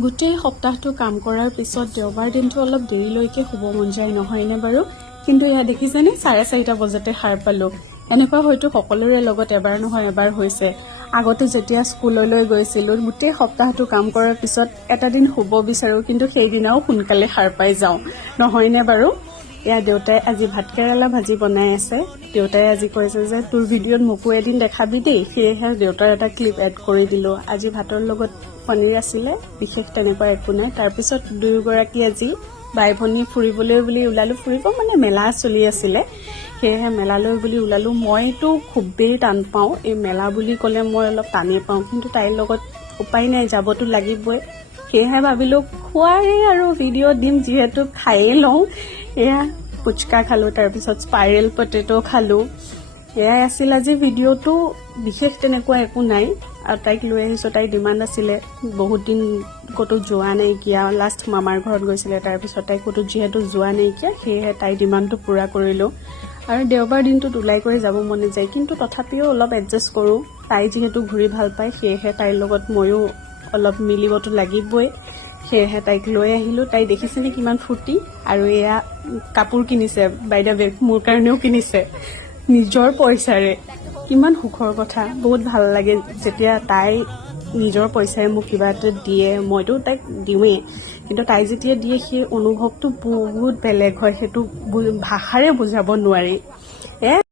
গোটেই সপ্তাহটো কাম কৰাৰ পিছত দেওবাৰ দিনটো অলপ দেৰিলৈকে শুব মন যায় নহয়নে বাৰু? কিন্তু এয়া দেখিছেনে 4:30 বজাতে সাৰ পালোঁ। এনেকুৱা হয়তো সকলোৰে লগত এবাৰ নহয় এবাৰ হৈছে। আগতে যেতিয়া স্কুললৈ গৈছিলোঁ গোটেই সপ্তাহটো কাম কৰাৰ পিছত এটা দিন শুব বিচাৰোঁ, কিন্তু সেইদিনাও সোনকালে সাৰ পাই যাওঁ নহয়নে বাৰু? এয়া দেউতাই আজি ভাতকেৰেলা ভাজি বনাই আছে। দেউতাই আজি কৈছে যে তোৰ ভিডিঅ'ত মোকো এদিন দেখাবি দেই, সেয়েহে দেউতাৰ এটা ক্লিপ এড কৰি দিলোঁ। আজি ভাতৰ লগত পনীৰ আছিলে, বিশেষ তেনেকুৱা একো নাই। তাৰপিছত দুয়োগৰাকী আজি বাই ভনী ফুৰিবলৈ বুলি ওলালোঁ। ফুৰিব মানে মেলা চলি আছিলে, সেয়েহে মেলালৈ বুলি ওলালোঁ। মইতো খুবেই টান পাওঁ, এই মেলা বুলি ক'লে মই অলপ টানেই পাওঁ, কিন্তু তাইৰ লগত উপায় নাই, যাবতো লাগিবই। সেয়েহে ভাবিলোঁ খোৱাৰে আৰু ভিডিঅ' দিম, যিহেতু খায়েই লওঁ। এয়া পুচকা খালোঁ, তাৰপিছত স্পাইৰেল পটেটো খালোঁ। এয়াই আছিল আজি ভিডিঅ'টো, বিশেষ তেনেকুৱা একো নাই। আৰু তাইক লৈ আহিছোঁ, তাইৰ ডিমাণ্ড আছিলে, বহুত দিন ক'তো যোৱা নাইকিয়া, লাষ্ট মামাৰ ঘৰত গৈছিলে, তাৰপিছত তাই ক'তো যিহেতু যোৱা নাইকিয়া, সেয়েহে তাইৰ ডিমাণ্ডটো পূৰা কৰিলোঁ। আৰু দেওবাৰ দিনটোত ওলাই কৰি যাব মনে যায়, কিন্তু তথাপিও অলপ এডজাষ্ট কৰোঁ। তাই যিহেতু ঘূৰি ভাল পায়, সেয়েহে তাইৰ লগত ময়ো অলপ মিলিবতো লাগিবই। সেয়েহে তাইক লৈ আহিলোঁ। তাই দেখিছেনে কিমান ফূৰ্তি। আৰু এয়া কাপোৰ কিনিছে, বাই দ্য ৱে মোৰ কাৰণেও কিনিছে নিজৰ পইচাৰে। কিমান সুখৰ কথা, বহুত ভাল লাগে যেতিয়া তাই নিজৰ পইচাৰে মোক কিবা এটা দিয়ে। মইতো তাইক দিওঁৱেই, কিন্তু তাই যেতিয়া দিয়ে সেই অনুভৱটো বহুত বেলেগ হয়, সেইটো ভাষাৰে বুজাব নোৱাৰি।